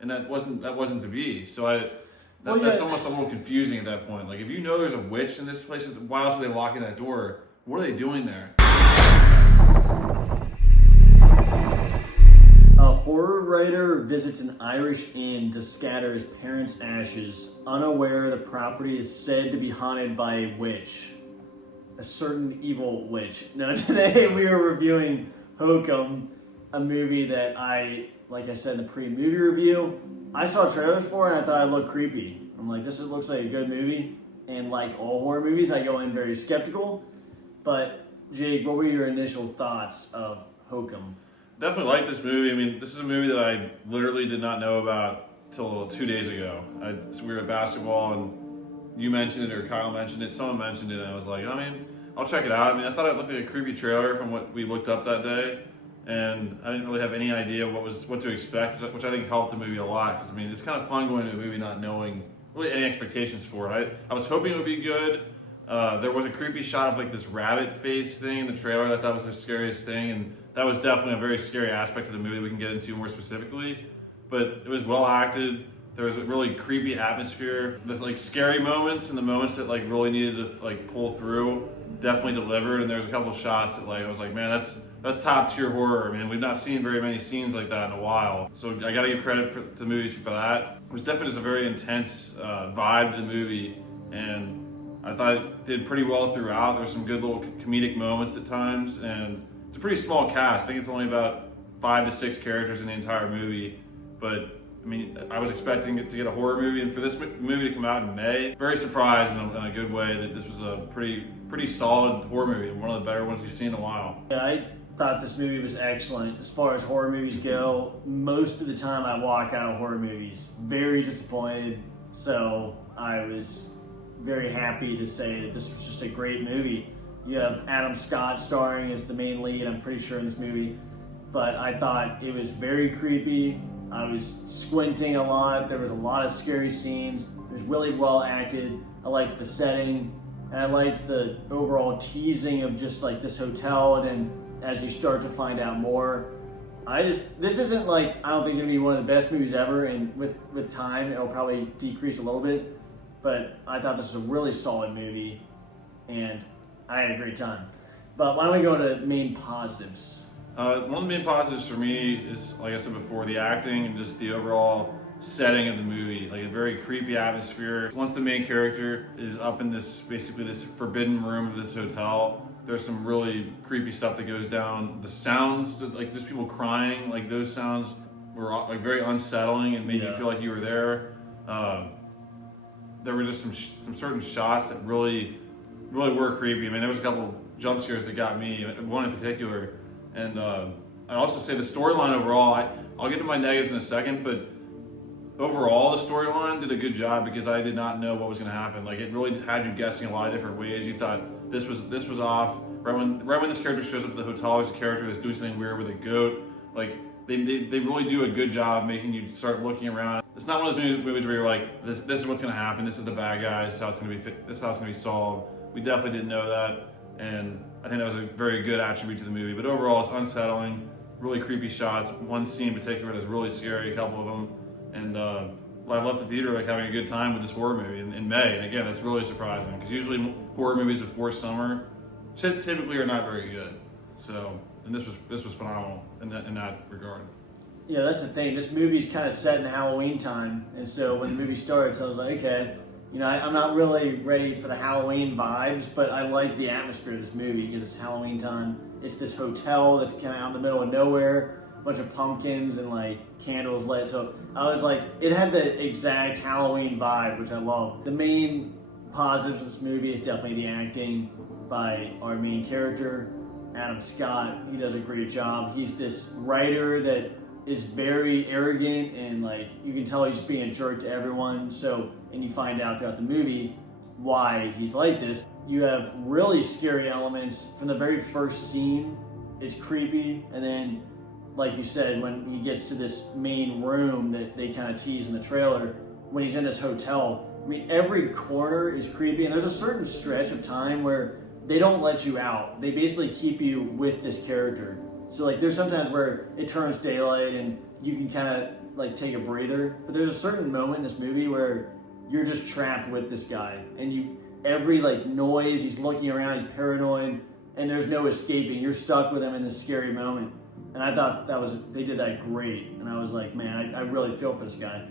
and that wasn't to be. So Well, yeah. that's almost a little confusing at that point. Like, if you know there's a witch in this place, why else are they locking that door? What are they doing there? A horror writer visits an Irish inn to scatter his parents' ashes, unaware the property is said to be haunted by a witch. A certain evil witch. Now, today we are reviewing Hokum, a movie that like I said in the pre-movie review, I saw trailers for it and I thought it looked creepy. I'm like, this looks like a good movie. And like all horror movies, I go in very skeptical. But Jake, what were your initial thoughts of Hokum? Definitely like this movie. I mean, this is a movie that I literally did not know about till 2 days ago. So we were at basketball and you mentioned it, or Kyle mentioned it, someone mentioned it, and I was like, I mean, I'll check it out. I mean, I thought it looked like a creepy trailer from what we looked up that day, and I didn't really have any idea what to expect, which I think helped the movie a lot, because I mean, it's kind of fun going to a movie not knowing really any expectations for it. I was hoping it would be good. There was a creepy shot of like this rabbit face thing in the trailer that I thought was the scariest thing, and that was definitely a very scary aspect of the movie we can get into more specifically. But it was well acted. There was a really creepy atmosphere. There's like scary moments and the moments that like really needed to like pull through definitely delivered. And there's a couple of shots that like I was like, man, that's top tier horror. I mean, we've not seen very many scenes like that in a while. So I got to give credit to the movies for that. It was definitely just a very intense vibe to the movie, and I thought it did pretty well throughout. There's some good little comedic moments at times, and it's a pretty small cast. I think it's only about 5 to 6 characters in the entire movie. But I mean, I was expecting it to get a horror movie, and for this movie to come out in May, very surprised in a good way that this was a pretty solid horror movie, one of the better ones we've seen in a while. Yeah, I thought this movie was excellent. As far as horror movies go, most of the time I walk out of horror movies very disappointed. So I was very happy to say that this was just a great movie. You have Adam Scott starring as the main lead, I'm pretty sure, in this movie. But I thought it was very creepy. I was squinting a lot. There was a lot of scary scenes. It was really well acted. I liked the setting, and I liked the overall teasing of just like this hotel. And then as you start to find out more, this isn't like, I don't think gonna be one of the best movies ever. And with time, it'll probably decrease a little bit. But I thought this was a really solid movie, and I had a great time. But why don't we go to main positives? One of the main positives for me is, like I said before, the acting and just the overall setting of the movie. Like a very creepy atmosphere. Once the main character is up in this forbidden room of this hotel, there's some really creepy stuff that goes down. The sounds, like just people crying, like those sounds were like very unsettling and made you feel like you were there. There were just some certain shots that really were creepy. I mean, there was a couple jump scares that got me, one in particular. And I'd also say the storyline overall, I'll get to my negatives in a second, but overall the storyline did a good job because I did not know what was going to happen. Like, it really had you guessing a lot of different ways. You thought this was off. Right when this character shows up at the hotel, it's a character that's doing something weird with a goat. Like, they really do a good job making you start looking around. It's not one of those movies where you're like, this is what's going to happen. This is the bad guy. This is how it's going to be solved. We definitely didn't know that, and I think that was a very good attribute to the movie. But overall, it's unsettling, really creepy shots. One scene in particular that's really scary, a couple of them. And I left the theater like having a good time with this horror movie in May. And again, that's really surprising because usually horror movies before summer typically are not very good. So, and this was phenomenal in that regard. Yeah, that's the thing. This movie's kind of set in Halloween time, and so when the movie starts, I was like, okay, I'm not really ready for the Halloween vibes, but I like the atmosphere of this movie because it's Halloween time. It's this hotel that's kind of out in the middle of nowhere, a bunch of pumpkins and like candles lit. So I was like, it had the exact Halloween vibe, which I love. The main positives of this movie is definitely the acting by our main character, Adam Scott. He does a great job. He's this writer that is very arrogant, and like you can tell he's just being a jerk to everyone. So, and you find out throughout the movie why he's like this. You have really scary elements from the very first scene. It's creepy, and then, like you said, when he gets to this main room that they kind of tease in the trailer, when he's in this hotel, I mean, every corner is creepy, and there's a certain stretch of time where they don't let you out. They basically keep you with this character. So like there's sometimes where it turns daylight and you can kind of like take a breather. But there's a certain moment in this movie where you're just trapped with this guy, and every like noise, he's looking around, he's paranoid, and there's no escaping. You're stuck with him in this scary moment. And I thought they did that great. And I was like, man, I really feel for this guy.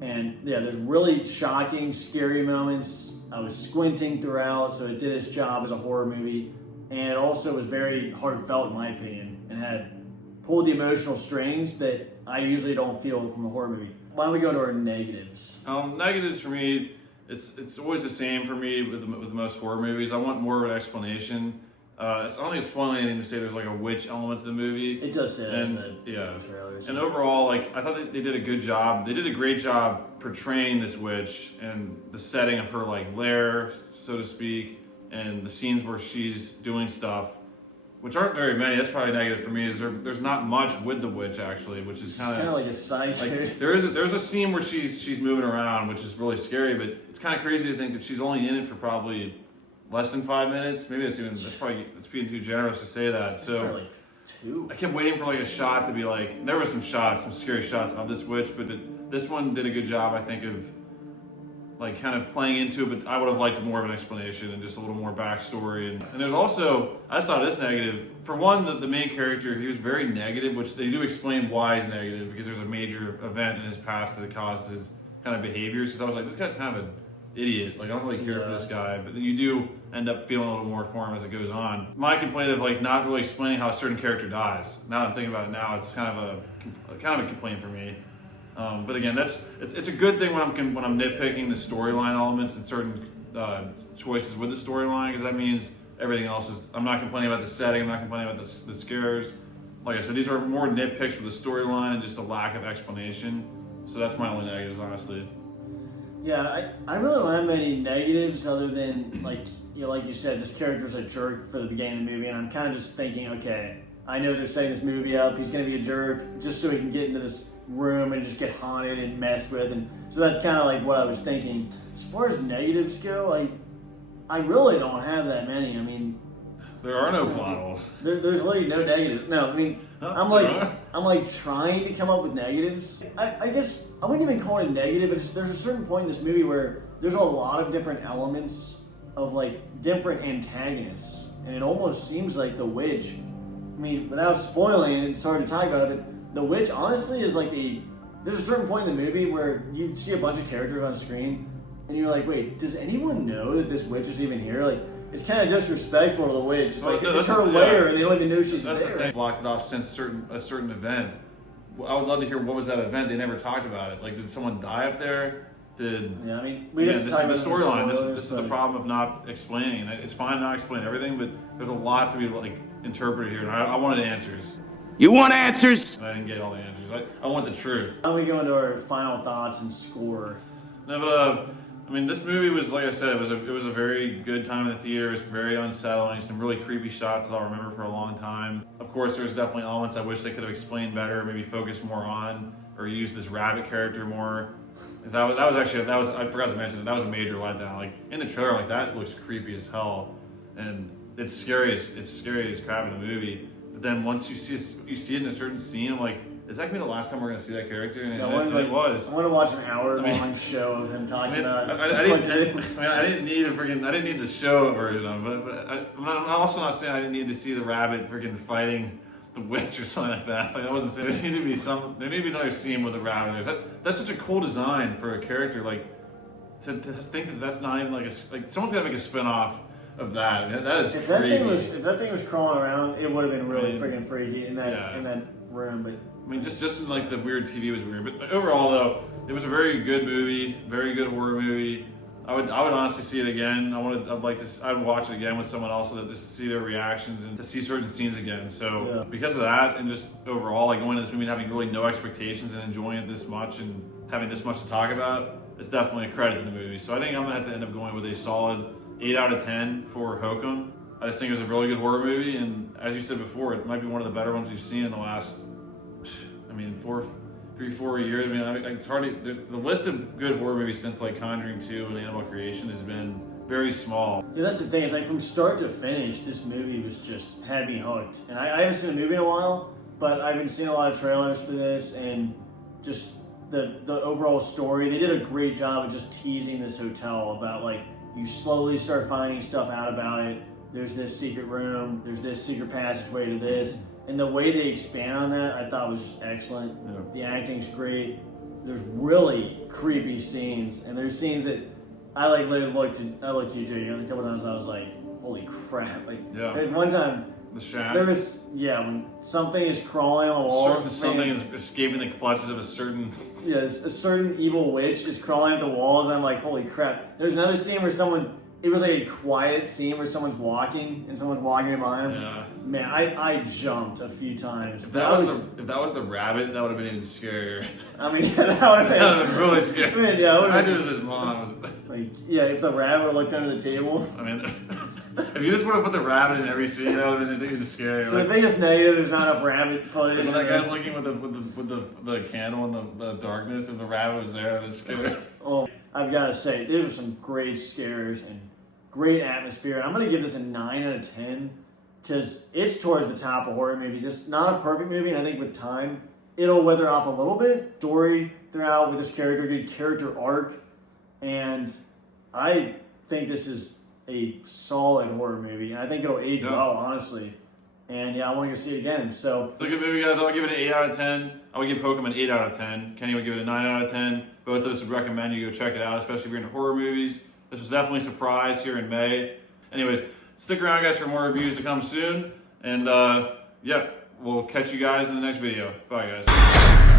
And yeah, there's really shocking, scary moments. I was squinting throughout, so it did its job as a horror movie. And it also was very heartfelt, in my opinion, and had pulled the emotional strings that I usually don't feel from a horror movie. Why don't we go to our negatives? Negatives for me, it's always the same for me with most horror movies. I want more of an explanation. I don't think it's spoiling anything to say there's like a witch element to the movie. It does say that in the yeah. trailers. And overall, like I thought they did a good job. They did a great job portraying this witch and the setting of her like lair, so to speak, and the scenes where she's doing stuff, which aren't very many. That's probably negative for me. Is there's not much with the witch actually, which is kind of like a side like there's a scene where she's moving around, which is really scary. But it's kind of crazy to think that she's only in it for probably less than 5 minutes. Maybe that's being too generous to say that. So like 2. I kept waiting for like a shot to be like, there were some scary shots of this witch, but this one did a good job, I think, of like kind of playing into it, but I would have liked more of an explanation and just a little more backstory. And there's also, I just thought this negative. For one, the main character, he was very negative, which they do explain why he's negative, because there's a major event in his past that caused his kind of behaviors. Because I was like, this guy's kind of an idiot. Like, I don't really care for this guy. But then you do end up feeling a little more for him as it goes on. My complaint of like not really explaining how a certain character dies. Now that I'm thinking about it now, it's kind of a complaint for me. But again, it's a good thing when I'm nitpicking the storyline elements and certain choices with the storyline, because that means everything else is. I'm not complaining about the setting. I'm not complaining about the scares. Like I said, these are more nitpicks with the storyline and just a lack of explanation. So that's my only negatives, honestly. Yeah, I really don't have many negatives other than like you said, this character's a jerk for the beginning of the movie, and I'm kind of just thinking, okay, I know they're setting this movie up. He's going to be a jerk just so he can get into this room and just get haunted and messed with, and so that's kind of like what I was thinking. As far as negatives go, I really don't have that many. I mean, there are no plot holes. There's really no negatives. No, I mean, I'm like trying to come up with negatives. I guess I wouldn't even call it a negative. But there's a certain point in this movie where there's a lot of different elements of like different antagonists, and it almost seems like the witch. I mean, without spoiling it, it's hard to talk about it, but the witch honestly is like there's a certain point in the movie where you see a bunch of characters on screen, and you're like, wait, does anyone know that this witch is even here? Like, it's kind of disrespectful to the witch. It's like, it's her lair, and they don't even know she's there. That's the thing. Blocked it off since a certain event. I would love to hear what was that event. They never talked about it. Like, did someone die up there? Yeah, I mean, we have to talk about the storyline. This is the problem of not explaining. It's fine not explain everything, but there's a lot to be like interpreted here, and I wanted answers. You want answers? And I didn't get all the answers. I want the truth. Now we go into our final thoughts and score. No, but I mean, this movie was, like I said, it was a very good time in the theater. It was very unsettling. Some really creepy shots that I'll remember for a long time. Of course, there's definitely elements I wish they could have explained better, maybe focused more on, or used this rabbit character more. That was I forgot to mention that was a major letdown. Like in the trailer, like that looks creepy as hell, and it's scary as crap in the movie. But then once you see it in a certain scene, I'm like, is that gonna be the last time we're gonna see that character? And it was. I want to watch an hour-long show of him talking about. I didn't need the show version of it, but I'm also not saying I didn't need to see the rabbit freaking fighting the witch or something like that. Like I wasn't saying there need to be another scene with a rabbit. That's such a cool design for a character. Like to think that that's not even like someone's gonna make a spin-off of that. That is creepy. If that thing was crawling around, it would have been really freaking freaky in that room. But I mean, just like the weird TV was weird. But overall, though, it was a very good movie, very good horror movie. I would honestly see it again. I'd watch it again with someone else just to see their reactions and to see certain scenes again. So because of that, and just overall, like going into this movie and having really no expectations and enjoying it this much and having this much to talk about, it's definitely a credit to the movie. So I think I'm gonna have to end up going with a solid 8 out of 10 for Hokum. I just think it was a really good horror movie, and as you said before, it might be one of the better ones we've seen in the last, 3-4 years. I mean, it's hardly the list of good horror movies since like Conjuring 2 and Annabelle Creation has been very small. Yeah, that's the thing. It's like from start to finish, this movie had me hooked. And I haven't seen a movie in a while, but I've been seeing a lot of trailers for this, and just the overall story. They did a great job of just teasing this hotel about like you slowly start finding stuff out about it. There's this secret room. There's this secret passageway to this, and the way they expand on that, I thought was just excellent. Yeah. The acting's great. There's really creepy scenes, and there's scenes that I like. Looked at you, Jay, a couple times. I was like, "Holy crap!" Like, Yeah. there's one time The shack. there was when something is crawling on the walls. Something is escaping the clutches of a certain. Yes, a certain evil witch is crawling at the walls, and I'm like, "Holy crap!" There's another scene where it was like a quiet scene where someone's walking and someone's walking behind him. Yeah. Man, I jumped a few times. If that was the rabbit, that would have been even scarier. I mean, that would have been, That would have been really scary. I mean, yeah, it would I have did been, as his mom. like, yeah, if the rabbit would have looked under the table. I mean, if you just would have put the rabbit in every scene, that would have been even scary. So the biggest negative, there's not enough rabbit footage. when that guy's looking with the candle in the darkness, and the rabbit was there, that was scary. Oh, I've got to say, these are some great scares and great atmosphere. And I'm going to give this a 9 out of 10 because it's towards the top of horror movies. It's not a perfect movie, and I think with time, it'll weather off a little bit. Story throughout with this character, good character arc, and I think this is a solid horror movie. And I think it'll age well, honestly. And yeah, I want to go see it again. So it's a good movie, guys. I would give it an 8 out of 10. I would give Hokum an 8 out of 10. Kenny would give it a 9 out of 10. Both of us would recommend you go check it out, especially if you're into horror movies. This was definitely a surprise here in May. Anyways, stick around, guys, for more reviews to come soon. And yeah, we'll catch you guys in the next video. Bye, guys.